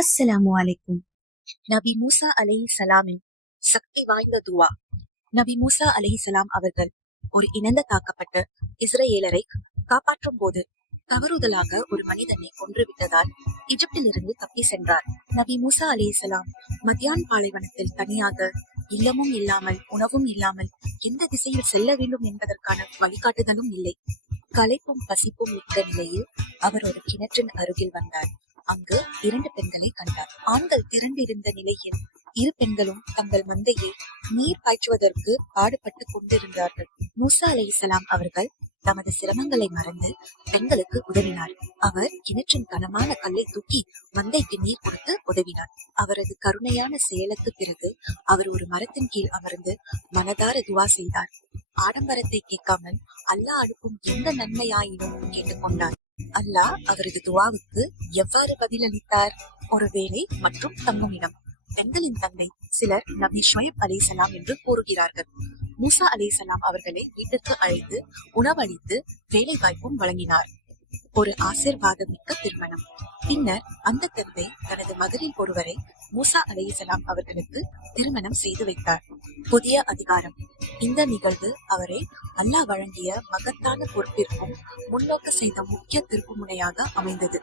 அஸ்ஸலாமு அலைக்கும். நபி மூசா அலைஹிஸ்ஸலாமின் சக்தி வாய்ந்த துவா. நபி மூசா அலைஹிஸ்ஸலாம் அவர்கள் ஒரு இனந்த தாக்கப்பட்ட இஸ்ரேலரை காப்பாற்றும் போது தவறுதலாக ஒரு மனிதனை கொன்றுவிட்டதால் எகிப்திலிருந்து தப்பி சென்றார். நபி மூசா அலைஹிஸ்ஸலாம் மத்தியான் பாலைவனத்தில் தனியாக, இல்லமும் இல்லாமல் உணவும் இல்லாமல் எந்த திசையில் செல்ல வேண்டும் என்பதற்கான வழிகாட்டுதலும் இல்லை. களைப்பும் பசிப்பும் மிக்க நிலையில் அவர் ஒரு கிணற்றின் அருகில் வந்தார். அங்கு 2 பெண்களை கண்டார். ஆண்கள் திரண்டிருந்த நிலையில் இரு பெண்களும் தங்கள் மந்தையை நீர் பாய்ச்சுவதற்கு பாடுபட்டு கொண்டிருந்தார்கள். மூசா அலைஹிஸ்ஸலாம் அவர்கள் தமது சிரமங்களை மறந்து பெண்களுக்கு உதவினார். அவர் கிணற்றின் கனமான கல்லை தூக்கி மந்தைக்கு நீர் கொடுத்து உதவினார். அவரது கருணையான செயலுக்கு பிறகு அவர் ஒரு மரத்தின் கீழ் அமர்ந்து மனதார துவா செய்தார். ஆடம்பரத்தை கேட்காமல் அல்லாஹ் அனுப்பும் எந்த நன்மையாயினும் கேட்டுக்கொண்டார். அல்லாஹ் அவரது துவாவுக்கு எவ்வாறு பதிலளித்தார்? ஒரு வேலை மற்றும் தங்குமிடம். பெண்களின் தந்தை சிலர் நபி ஷுவைப் அலைஹிஸ்ஸலாம் என்று கூறுகிறார்கள். மூசா அலைஹிஸ்ஸலாம் அவர்களை வீட்டிற்கு அழைத்து உணவளித்து வேலை வாய்ப்பும் வழங்கினார். ஒரு ஆசீர்வாதமிக்க திருமணம். பின்னர் அந்த தந்தை தனது மகளில் ஒருவரை மூசா அலைஹிஸ்ஸலாம் அவர்களுக்கு திருமணம் செய்து வைத்தார். புதிய அதிகாரம். இந்த நிகழ்வு அவரை அல்லாஹ் வழங்கிய மகத்தான பொறுப்பிற்கும் முன்னோக்க செய்த முக்கிய திருப்புமுனையாக அமைந்தது.